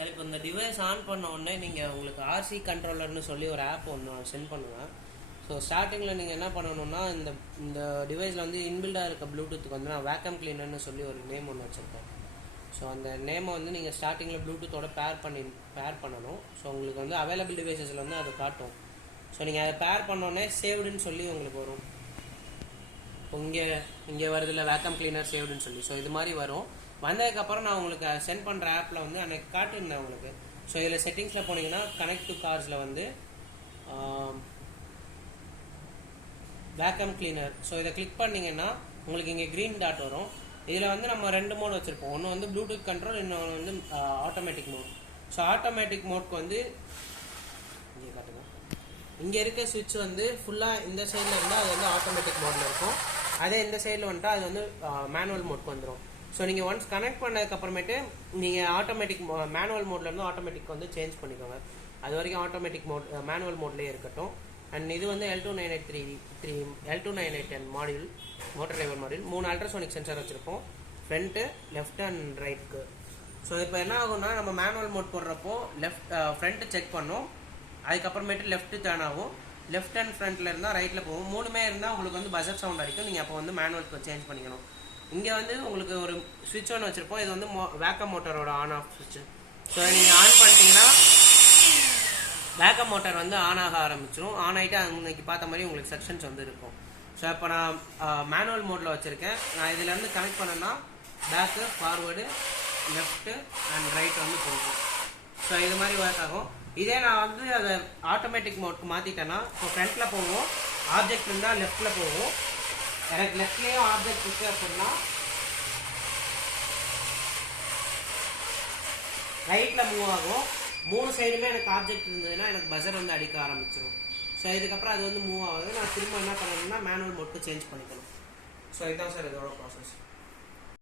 Sir இப்போ இந்த device on பண்ண உடனே நீங்கள் உங்களுக்கு ஆர்சி கண்ட்ரோலர்னு சொல்லி ஒரு ஆப் ஒன்று சென்ட் பண்ணுவேன். ஸோ ஸ்டார்டிங்கில் நீங்கள் என்ன பண்ணணும்னா இந்த இந்த டிவைஸில் வந்து இன்பில்டாக இருக்க ப்ளூடூத்துக்கு வந்து நான் வேக்கம் கிளீனர்னு சொல்லி ஒரு நேம் ஒன்று வச்சுருப்பேன். ஸோ அந்த நேமை வந்து நீங்கள் ஸ்டார்டிங்கில் ப்ளூடூத்தோட பேர் பண்ணணும். ஸோ உங்களுக்கு வந்து அவைலபிள் டிவைசஸில் வந்து அது காட்டும். ஸோ நீங்கள் அதை பேர் பண்ணோடனே சேவ்டுன்னு சொல்லி உங்களுக்கு வரும். இங்கே வருதில்ல வேக்கம் கிளீனர் சேவ்டுன்னு சொல்லி. ஸோ இது மாதிரி வரும். வந்ததுக்கப்புறம் நான் உங்களுக்கு சென்ட் பண்ணுற ஆப்பில் வந்து அன்றைக்கி காட்டியிருந்தேன் உங்களுக்கு. ஸோ இதில் செட்டிங்ஸில் போனீங்கன்னா கனெக்ட் டு கார்ஸில் வந்து வேக்கம் கிளீனர். ஸோ இதை கிளிக் பண்ணிங்கன்னா உங்களுக்கு இங்கே க்ரீன் டாட் வரும். இதில் வந்து நம்ம 2 மோட் வச்சுருப்போம். ஒன்று வந்து ப்ளூடூத் கண்ட்ரோல், இன்னொன்று வந்து ஆட்டோமேட்டிக் மோட். ஸோ ஆட்டோமேட்டிக் மோட்க்கு வந்து இங்கே காட்டுங்க. இங்கே இருக்க சுவிட்ச் வந்து ஃபுல்லாக இந்த சைடில் இருந்தால் அது வந்து ஆட்டோமேட்டிக் மோடில் இருக்கும். அதே இந்த சைடில் வந்துட்டால் அது வந்து மேனுவல் மோட்க்கு வந்துடும். ஸோ நீங்கள் ஒன்ஸ் கனெக்ட் பண்ணதுக்கப்புறமேட்டு நீங்கள் ஆட்டோமேட்டிக் மேனுவல் மோட்லேருந்து ஆட்டோமேட்டிக் வந்து சேஞ்ச் பண்ணிக்கோங்க. அது வரைக்கும் ஆட்டோமேட்டிக் மோட் மேனுவல் மோட்லேயே இருக்கட்டும். அண்ட் இது வந்து L29810 module, motor driver module. 3 ultrasonic sensor வச்சுருப்போம், ஃப்ரண்ட்டு, லெஃப்ட் அண்ட் ரைட்டுக்கு. ஸோ இப்போ என்ன ஆகும்னா நம்ம மேனுவல் மோட் போடுறப்போ ஃப்ரண்ட்டு செக் பண்ணோம், அதுக்கப்புறமேட்டு லெஃப்ட்டு டர்ன் ஆகும். லெஃப்ட் அண்ட் ஃப்ரண்ட்டில் இருந்தால் ரைட்டில் போகும். 3மே இருந்தால் உங்களுக்கு வந்து பஜர் சவுண்ட் அடிக்கும். நீங்கள் அப்போ வந்து மேனுவலுக்கு சேஞ்ச் பண்ணிக்கணும். இங்கே வந்து உங்களுக்கு ஒரு ஸ்விட்ச் ஒன்று வச்சுருப்போம். இது வந்து வேக்கம் மோட்டரோட ஆன் ஆஃப் ஸ்விட்ச். ஸோ நீங்கள் ஆன் பண்ணிட்டீங்கன்னா வேக்கம் மோட்டர் வந்து ஆன் ஆக ஆரம்பிச்சிடும். ஆன் ஆகிட்டு அன்றைக்கி பார்த்த மாதிரி உங்களுக்கு செக்ஷன்ஸ் வந்து இருக்கும். ஸோ இப்போ நான் மேனுவல் மோடில் வச்சுருக்கேன். நான் இதுலேருந்து கனெக்ட் பண்ணேன்னா back, forward, left and right வந்து போகும். ஸோ இது மாதிரி ஒர்க் ஆகும். இதே நான் வந்து அதை ஆட்டோமேட்டிக் மோட்க்கு மாற்றிட்டேன்னா இப்போ ஃப்ரண்ட்டில் போகும், ஆப்ஜெக்ட் இருந்தால் லெஃப்ட்டில் போகும். எனக்கு லெஃப்ட்லேயும் ஆப்ஜெக்ட் இருக்கு அப்படின்னா ரைட்டில் மூவ் ஆகும். 3 சைடுமே எனக்கு ஆப்ஜெக்ட் இருந்ததுன்னா எனக்கு பஜர் வந்து அடிக்க ஆரம்பிச்சிடும். ஸோ இதுக்கப்புறம் அது வந்து மூவ் ஆகுது. நான் திரும்ப என்ன பண்ணணும்னா மேனுவல் மோட்க்கு சேஞ்ச் பண்ணிக்கணும். ஸோ இதுதான் சார் இதோட ப்ராசஸ்.